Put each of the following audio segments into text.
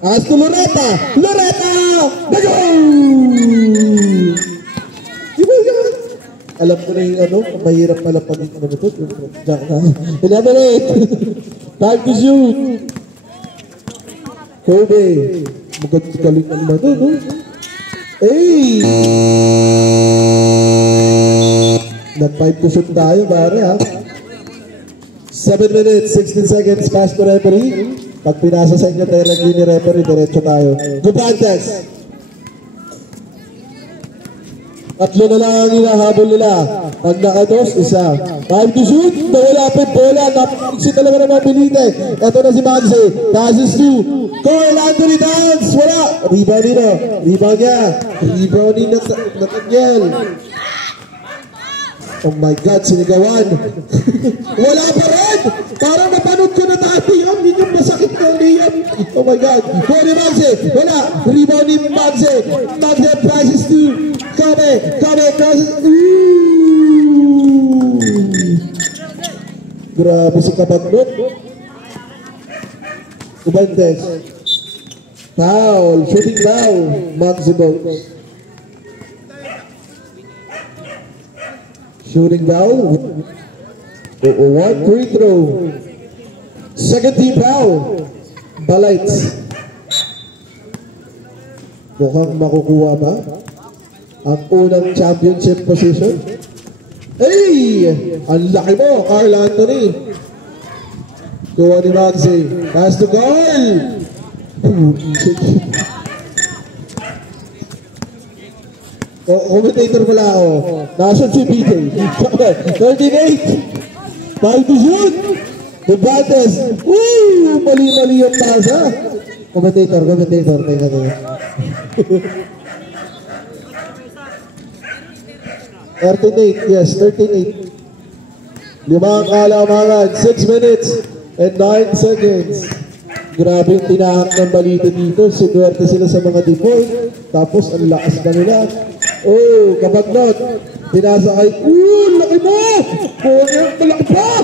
As to Loretta! Loretta! Go! Alam ko na yung ano, mahirap pala pag ano ito. 11-8. Time to shoot. Kobe. Magagaling naman ito, no? Hey! Nag-5 to shoot tayo, pare, ha? 7 minutes, 16 seconds, pass to referee. Pag pinasa sa inyo tayo lang ni referee, diretso tayo. Gubantes! Tatlo na lang ang hinahabol nila. Pag nakados, isa. Time to shoot. Nawala pa yung bola. Napagsi talaga naman Benite. Ito na si Magse. Passes to Carl Anthony Dance. Wala. Rebound nito. Rebound niya. Rebound ni Nathaniel. Oh my God, sinigawan. Wala pa rin. Parang napanood ko na dati yan. Hindi yung masakit na liyan. Oh my God. Boy ni Magse. Wala. Rebound ni Magse. Magse passes to Kame crosses. Grabe si Kabagnot. Gubantes. Foul. Shooting foul. Magse Boats. Shooting foul. One free throw. Second team foul. Balites. Mukhang makukuha ba ang unang championship position? Hey! Ang laki mo, Carl Anthony. Kuha ni Magse. Pass to Carl. Commentator pala ako. Nasaan si BJ? 38. Time to shoot. Gubantes. Woo! Mali-mali yung pasa. Commentator. Teka. 38, yes, 38. Limang kalamangan, 6 minutes and 9 seconds. Grabe yung tinahak ng balito dito. Sinuwerte sila sa mga default. Tapos ang lakas na nila. Oh, Kabagnot. Pinasa kay, laki mo! Kuha malaki pa!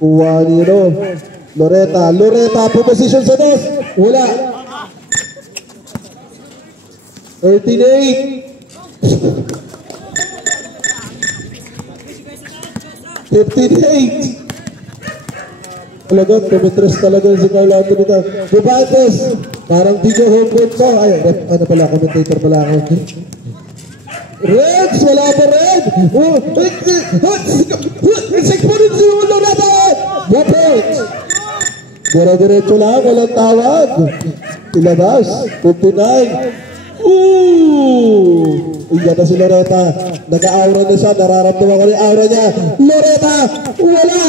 Kuha nito. Loretta, position sa dos. Wala. 38. 58. Talaga, tumitres talaga si Carl Anthony. Gubantes, parang di ko home court ko. Ay, ano pala, commentator pala ako. Reds, wala pa red. Exponent si Loretta. Wapit. Diretso lang, walang tawag. Ilabas, 59. Iyan na si Loretta. Nag-aura na siya. Nararamdaman ko yung aura niya. Loretta, wala.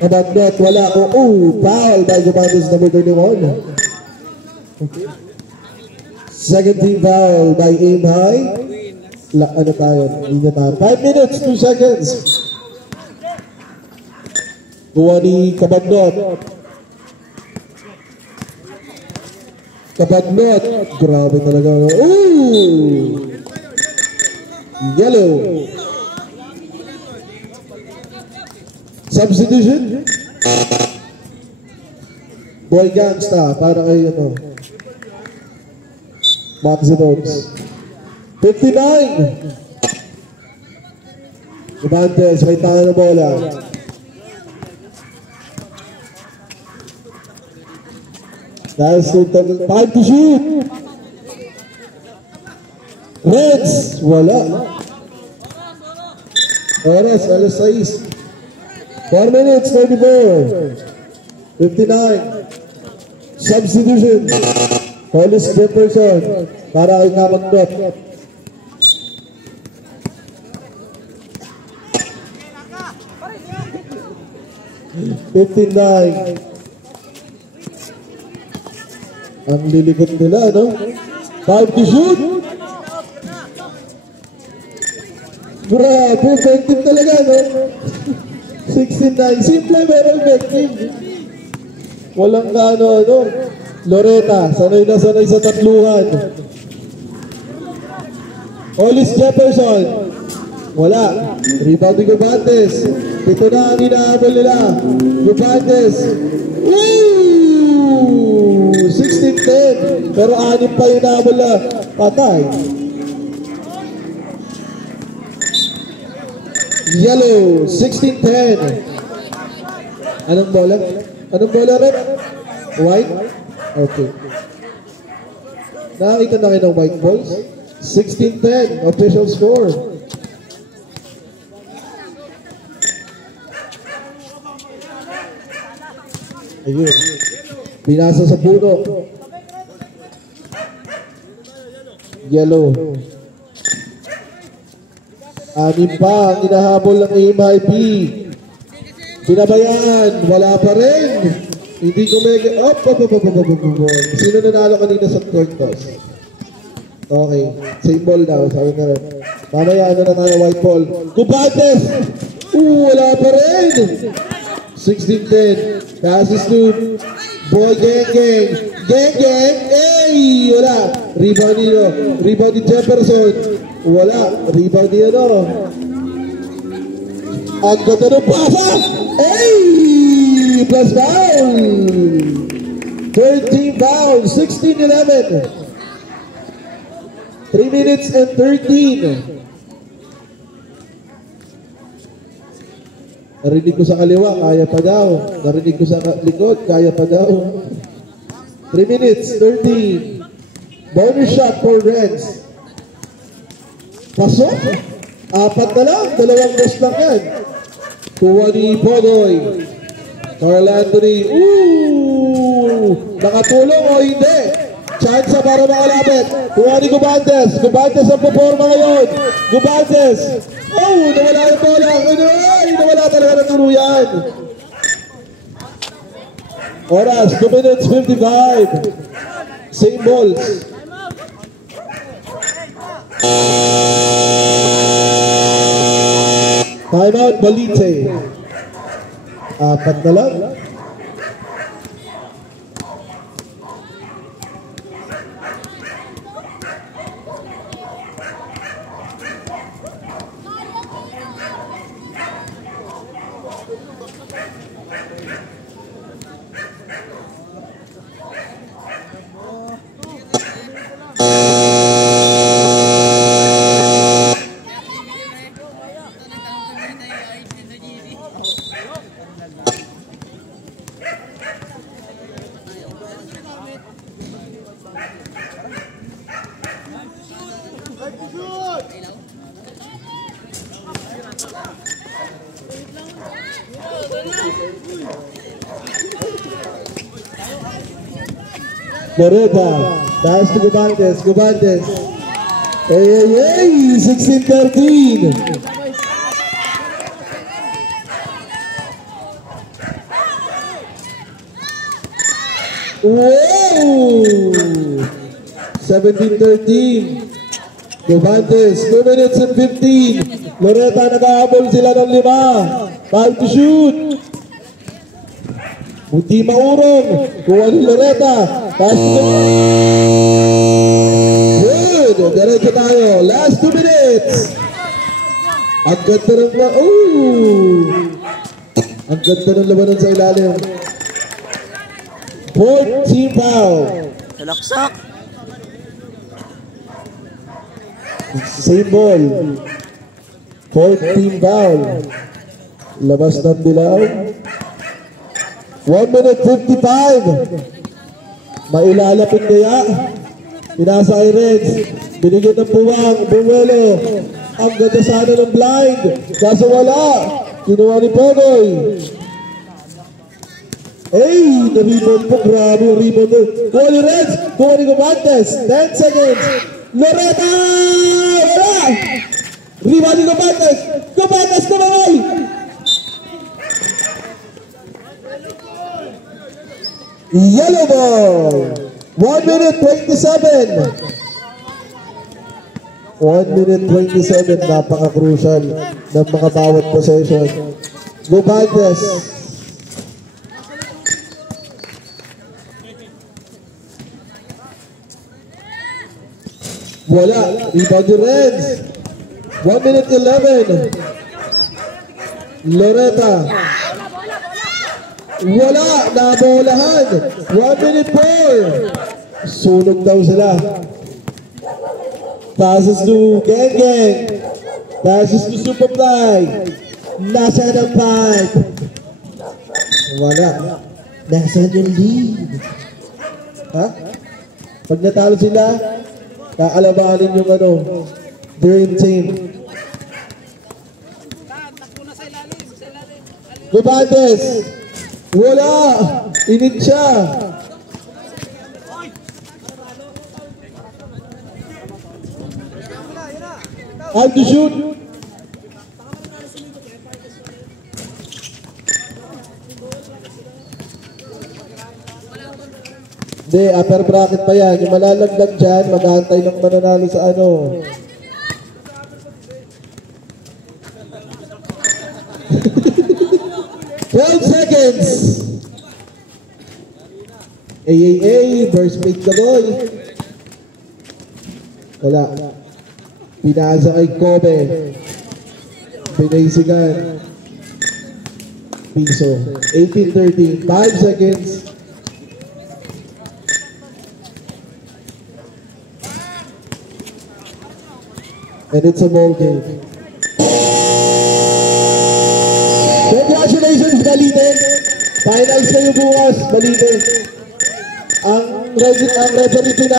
Kabagnot, wala. Foul by Gubantes number 31. Second team foul by Aim High. Ano tayo? 5 minutes, 2 seconds. Buwa ni Kabagnot. Kabagnot. Grabe talaga. Yellow. Substitution. Boy Gangsta. Para kayo ito. Magse Boats. 59. Gubantes. May tangan na bola. That's time to shoot. Reds, wala. Oras, alas 6. 4 minutes, 34. 59. Substitution. Hollis Jefferson. Para kay Kabagnot. Ang lilikot nila, no? Time to shoot. Grabe, effective talaga, no? 69. Simple pero effective. Walang ano. Loretta, sanay na sanay sa tatluhan. Hollis Jefferson. Wala. Rebound ni Gubantes. Ito na ang inaabol nila. Gubantes. Woo! 16-10. Pero 6 pa yung inaabol na. Patay. Yellow. 16-10. Anong bola? Anong bola rin? White? Okay. Nakakita na kayo ng white balls? 16-10. Official score. Ayun. Binasa sa puno. Yellow. 6 pa ang hinahabol ng MIP. Pinabayaan. Wala pa rin. Hindi ko mega... Sino nanalo kanina sa court toss? Okay. Same ball daw. Sabi nga rin. Mamaya ano na tayo, white ball. Gubantes! Wala pa rin! 16-10. Passes to Boy Geng Geng. Geng Geng! Ay! Wala! Rebound nito. Rebound ni Jefferson. Wala. Rebound ni ano. Ang ganda ng pasa! Ay! Plus foul! 13 foul. 16-11. 3 minutes and 13. Narinig ko sa kaliwa, kaya pa daw. Narinig ko sa likod, kaya pa daw. 3 minutes, 13. Bonus shot for Reds. Pasok. 4 na lang, 2 best lang yan. Kuha ni Pogoy. Carl Anthony. Nakatulong o hindi? Chance para makalapit. Kuha ni Gubantes. Gubantes ang puporma ngayon. Gubantes. Nawala yung bola. Nawala talaga ng tuluyan. Oras, 2 minutes, 55. Same balls. Timeout, Balite. 4 na lang. Moreta, pass to Gubantes, Gubantes. Hey, 16-13. Wow! 17-13. Gubantes, 2 minutes and 15. Moreta, nag-aabol sila ng 5. Foul to shoot. Hindi maurong. Kuha ni Loreta. Pass to good. Diretso tayo. Last 2 minutes. Ang ganda ng ang ganda ng labanan sa ilalim. 14 foul. Salaksak. Same ball. 14 foul. Labas ng dilaw. 1 minute 55. Mailalapit kaya. Pinasa kay Reds. Binigyan ng puwang. Bumuelo. Ang ganda sana ng blind. Kaso wala. Kinuha ni Pogoy. Ay, na-rebound po. Grabe yung rebound. Kuha ni Reds. Kuha ni Gubantes. 10 seconds. Loreta! Wala! Rebound ni Gubantes. Gubantes na naman! Yellow ball. 1 minute 27. 1 minute 27. Napaka-crucial ng mga bawat possession. Gubantes. Wala. Rebound ni Reds. 1 minute 11. Loretta. Wala, nabolahan. 1 minute 4. Sunog daw sila. Passes to Gang Gang. Passes to Superfly. Nasa ng pipe. Wala. Nasa ng lead. Ha? Pag natalo sila, kaalabanin yung Dream Team. Gubantes. Wala. Init siya. Time to shoot. Hindi, upper bracket pa yan. Yung malalagdag dyan, mag-aantay ng mananalo sa 12 seconds. AAA, burst pick the ball. Wala. Pinasa kay Kobe. Pinaysigan. Piso. 18-13. 5 seconds. And it's a ball game. Congratulations, Balite. Finals kayo bukas, Balite. Ang referee